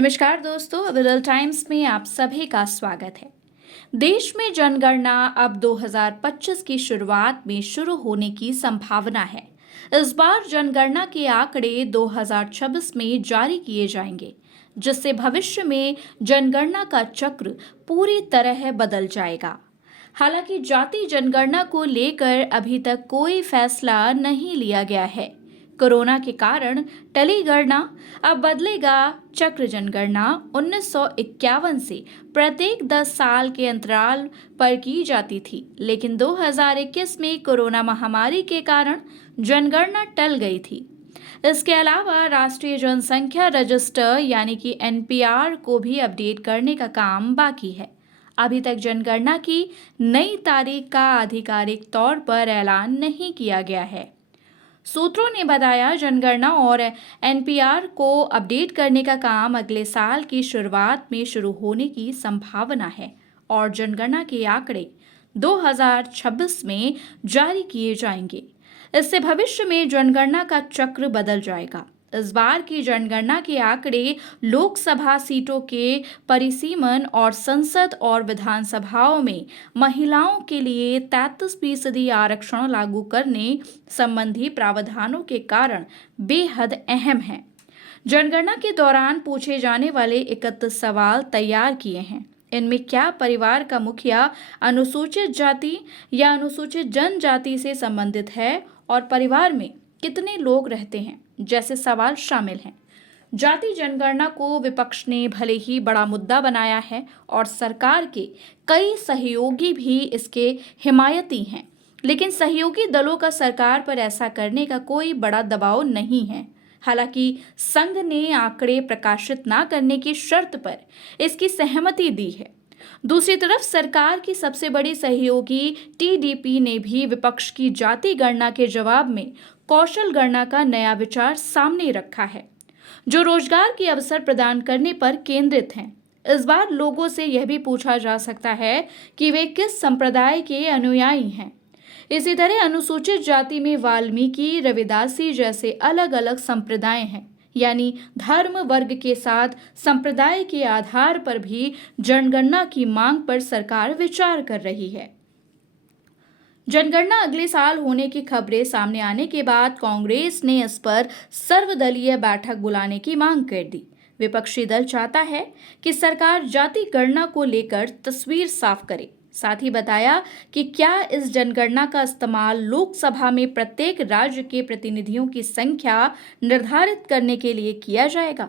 नमस्कार दोस्तों, विरल टाइम्स में आप सभी का स्वागत है। देश में जनगणना अब 2025 की शुरुआत में शुरू होने की संभावना है। इस बार जनगणना के आंकड़े 2026 में जारी किए जाएंगे, जिससे भविष्य में जनगणना का चक्र पूरी तरह बदल जाएगा। हालांकि जाति जनगणना को लेकर अभी तक कोई फैसला नहीं लिया गया है। कोरोना के कारण टली गणना अब बदलेगा। चक्र जनगणना 1951 से प्रत्येक 10 साल के अंतराल पर की जाती थी, लेकिन 2021 में कोरोना महामारी के कारण जनगणना टल गई थी। इसके अलावा राष्ट्रीय जनसंख्या रजिस्टर यानी कि एनपीआर को भी अपडेट करने का काम बाकी है। अभी तक जनगणना की नई तारीख का आधिकारिक तौर पर ऐलान नहीं किया गया है। सूत्रों ने बताया, जनगणना और एनपीआर को अपडेट करने का काम अगले साल की शुरुआत में शुरू होने की संभावना है और जनगणना के आंकड़े 2026 में जारी किए जाएंगे। इससे भविष्य में जनगणना का चक्र बदल जाएगा। इस बार की जनगणना के आंकड़े लोकसभा सीटों के परिसीमन और संसद और विधानसभाओं में महिलाओं के लिए 33% आरक्षण लागू करने संबंधी प्रावधानों के कारण बेहद अहम है। जनगणना के दौरान पूछे जाने वाले 31 सवाल तैयार किए हैं। इनमें क्या परिवार का मुखिया अनुसूचित जाति या अनुसूचित जनजाति से संबंधित है और परिवार में कितने लोग रहते हैं जैसे सवाल शामिल हैं। जाति जनगणना को विपक्ष ने भले ही बड़ा मुद्दा बनाया है और सरकार के कई सहयोगी भी इसके हिमायती हैं, लेकिन सहयोगी दलों का सरकार पर ऐसा करने का कोई बड़ा दबाव नहीं है। हालांकि संघ ने आंकड़े प्रकाशित न करने की शर्त पर इसकी सहमति दी है। दूसरी तरफ सरकार की सबसे बड़ी सहयोगी टीडीपी ने भी विपक्ष की जाति गणना के जवाब में कौशल गणना का नया विचार सामने रखा है, जो रोजगार के अवसर प्रदान करने पर केंद्रित हैं। इस बार लोगों से यह भी पूछा जा सकता है कि वे किस संप्रदाय के अनुयायी हैं। इसी तरह अनुसूचित जाति में वाल्मीकि, रविदासी जैसे अलग अलग संप्रदाय हैं, यानी धर्म वर्ग के साथ संप्रदाय के आधार पर भी जनगणना की मांग पर सरकार विचार कर रही है। जनगणना अगले साल होने की खबरें सामने आने के बाद कांग्रेस ने इस पर सर्वदलीय बैठक बुलाने की मांग कर दी। विपक्षी दल चाहता है कि सरकार जाति गणना को लेकर तस्वीर साफ करे। साथ ही बताया कि क्या इस जनगणना का इस्तेमाल लोकसभा में प्रत्येक राज्य के प्रतिनिधियों की संख्या निर्धारित करने के लिए किया जाएगा।